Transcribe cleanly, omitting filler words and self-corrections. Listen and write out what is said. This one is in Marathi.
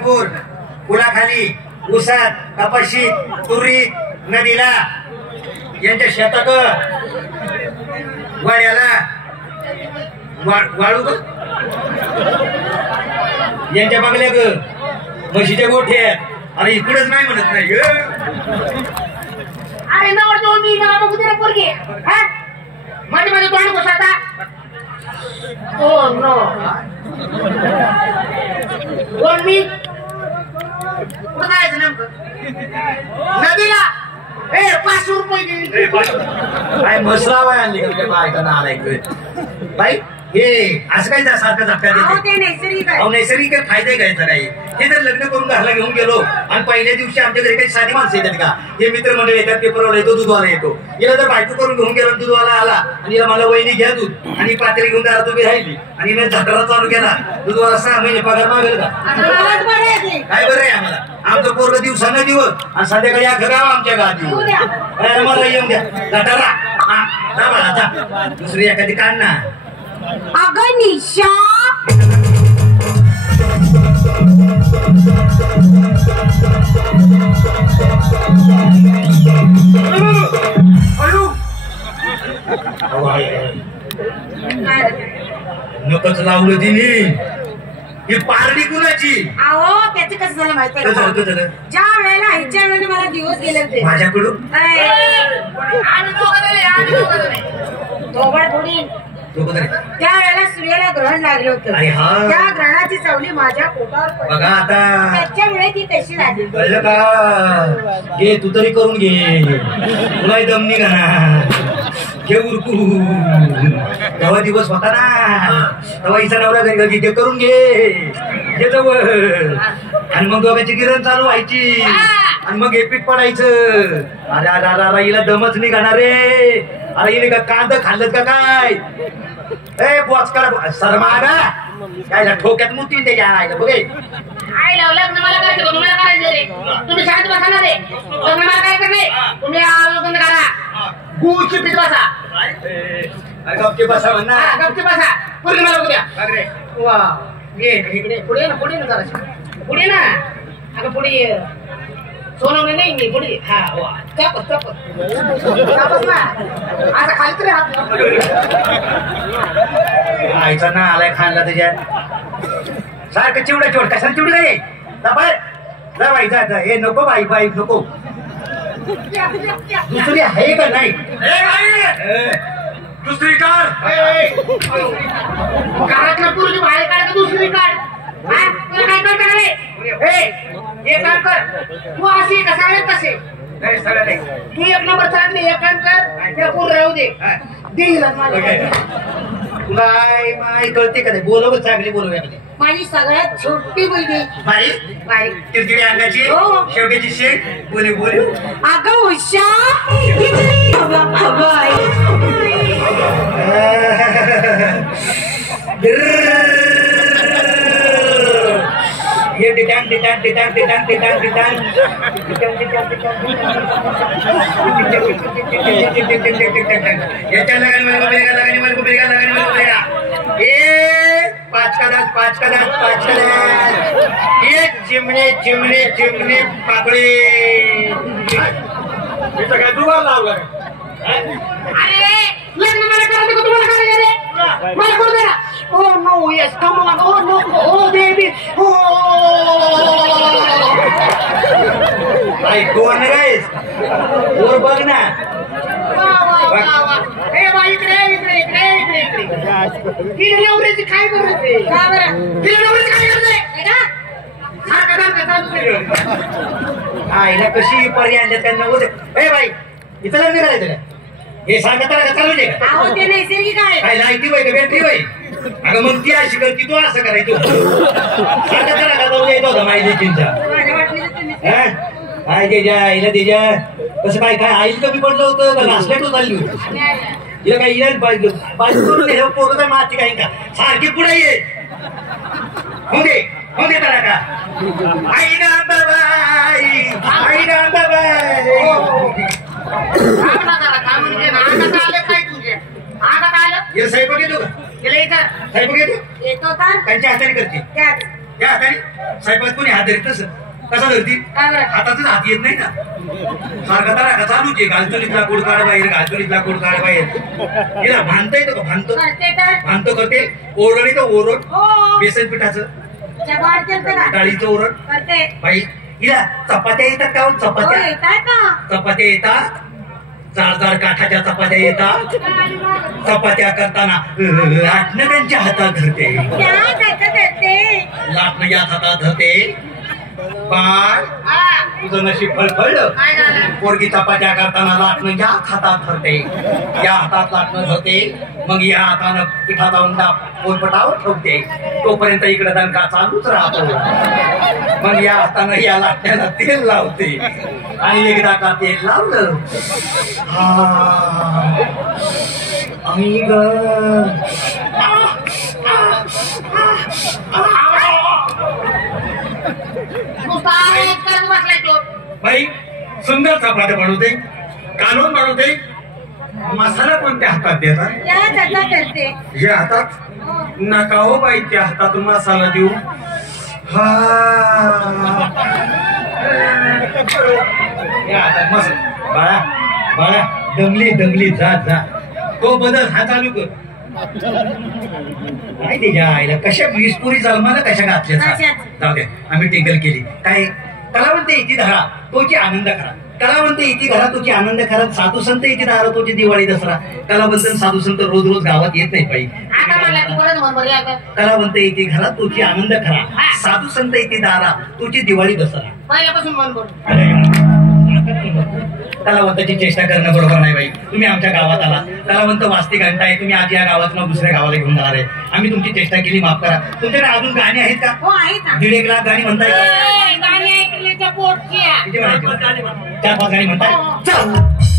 भरपूर पुलाखाली उसात कपाशीत तुरीत नदीला यांच्या शेतात वाड्याला वाळू यांच्या बंगल्या ग म्हशीच्या गोठ्यात. अरे इकडेच नाही म्हणत नाही ग. अरे नवर दोन मी मला बघू दे पोरगी. हा मध्ये मध्ये तोंड बसवता. ओ नो कोण मी कुठं जायचं नेमकं नदीला. 500 रुपये दे. काय मसरावा आणली का बायकांना आलाय बाई. हे असं काही सारखं झटका ते नैसर्गिक आहे. नैसर्गिक फायदे घ्यायचा काही. हे जर लग्न करून घरला घेऊन गेलो आणि पहिल्या दिवशी आमच्या घरी काही साधी माणसं येतात का. हे मित्रमंडळ येतात पेपरवाला येतो दूधवाला येतो. याला जर बायको करून घेऊन गेलो दूधवाला आला आणि मला वहिनी घ्या दूध आणि पातेली घेऊन दारात उभी राहिली आणि मी झटका चालू केला दूधवाला 6 महिने पगार मागेल का. काय बरं आहे आम्हाला. आमचं पोरग दिवसानं दिवस आणि संध्याकाळी अख्खं गाव आमच्या गावात मला येऊन द्या गटारा. दुसरी एखादी काढ ना. अगं निशा नकच लावलं तिने. ही पारडी कुणाची. अहो त्याचं कसं झालं माहिती आहे. ज्या वेळेला ह्याच्या वेळेला मला दिवस गेले होते माझ्याकडून त्या वेळेला सूर्याला ग्रहण लागलं होतं. त्या ग्रहणाची सावली माझ्या पोटावर बघा आता त्याच्या वेळेस ती तशी लागली. कळलं का. घे तू तरी करून घे. तुलाही दम निघा ना. घे उरकू. तेव्हा दिवस होता ना तेव्हा हिचा नवरा घरी घे करून घे जवळ आणि मग दोघांची गिरण चालू व्हायची आणि मग हे पीठ पडायचं. अरे अरे हिला दमच निघाणार रे. अरे हिने का कांदा खाल्लं का काय. बॉच करा सरमागा काय ठोक्यात मुतीन त्याच्या आईला बघे. आई लग्न मला करायचं तुम्हाला करायचं रे. तुम्ही शाळेत बसणार रे. लग्न मला काय करणे तुम्ही बंद करा. गुळची पीठ बसा. गपचे बसा म्हणा. गपची बसा. पूर्ण मला बघूया. वा ये इकडे पुढे ना जरा पुढे ना. अगं पुढे ये. सोनवणे नाही मी पुढे. हा वा चापस ना. आता खाली तरी हात आईचा ना आलाय खायला त्याच्यात सारखं चिवडा चिवड कशाला चिवड नाही. जा बाई जा. हे नको बाई बाई नको. दुसरी आहे का नाही. दुसरी कार घरातला पुरुष बाहेर काढ दुसरी काढ. तुला काय कर हे काम कर. तू असे कसा कसे सगळं नाही. तू 1 नंबर चालले. एक काम कर त्या पूर्ण राहू दे. तुला माय कळते का नाही. बोलव चांगली बोलव. माझी सगळ्यात छोटी बहिणी बारीक किरकिरी अंगाची शेवट्याची शेक बोले बोले. अगं उषा ये डिटांग डिटांग डिटांग डिटांग डिटांग डिटांग याच्या लगाने ये 5 का दांत ये चिमणे पापडी. काय दुबार लावला. अरे लग्न मला करायचं का तुम्हाला करायचं रे. मला करू दे ना. Oh no yes come on. Oh no oh baby. Oh आई कोण गाईस वर बघ ना. हे बाई इकडे तिला नवऱ्याची काय करू दे. का बरं तिला नवऱ्याची काय करू दे का. आईला कशी पर्याय आणल्यात त्यांना बोलते. हे बाई इथं लग्न करायचं का. हे सांगत का चालू दे. ते नैसर्गिक आहे. काय लायकी बाई का बॅटरी बाई. अगं मग ती अशी करती तू असं करायचो. सांगत का जाऊ द्यायचं होतं माहिती चिंचा. काय त्याच्या आईला त्याच्या कसं काय आईला कमी पडलं होतं का नाचल्यात चालली होती. तिला काय इलाज पाहिजे पोरं काय माती काही का सारखी पुढे ये. हो दे त्याला का. आई रामबाबाई स्वयंपाक येतो का. स्वयंपाक येतो त्यांच्या हाताने करते. या हाताने स्वयंपाक कोणी हात धरीत नसं कसा धरती हातातच हात येत नाही ना सारखा तारा का चालूच आहे घालचोलीतला कोड काढ बाहेर घालचोलीतला कोड काढ बाहेर हिला भांडता येतो का भांडतो करते ओरड येतं ओरड बेसन पिठाचं डाळीचं ओरड बाई हिला चपात्या येतात का चपात्या येतात जाड काठाच्या चपात्या येतात चपात्या करताना लाटणं त्यांच्या हातात धरते लाटणं याच हातात धरते पण तुझं नशीब फळफळलं पोरगी चपात्या करताना लाटणं या हातात धरते या हातात लाटणं धरते मग या हातानं पिठाचा उंडा पोलपटावर ठेवते तोपर्यंत इकडे दणका चालूच राहतो मग या हातानं या लाटण्याला तेल लावते आणि एकदा का तेल लावलं आई ग बाई सुंदर चपात्या बनवते कालवण बनवते मसाला कोणत्या हातात देतात या हातात नका हो बाई त्या हातात मसाला देऊ हा या हातात मसाला बाळा बाळा दमली जा तो बदल हा चालू कर काय त्याच्या आईला कशा वीसपुरी जन्माला कशा घातल्या जाऊ दे आम्ही टिंकल केली काय कलावंत येते धरा तोची आनंद करा कलावंत येते घरा तोची आनंद करा साधू संत येते दारा तोची दिवाळी दसरा कलावंत साधू संत रोज रोज गावात येत नाही पाहिजे कलावंत येते घरा तोची आनंद करा साधू संत येते दारा तोची दिवाळी दसरा पहिल्यापासून मन बोल कलावंताची चेष्टा करणं बरोबर नाही बाई तुम्ही आमच्या गावात आला कलावंत वास्ती घंटाय तुम्ही आज या गावात दुसऱ्या गावाला घेऊन जाणार आहे आम्ही तुमची चेष्टा केली माफ करा तुमच्याकडे अजून गाणी आहेत का 1.5 लाख गाणी म्हणताय का किती म्हणायची 4-5 गाणी म्हणताय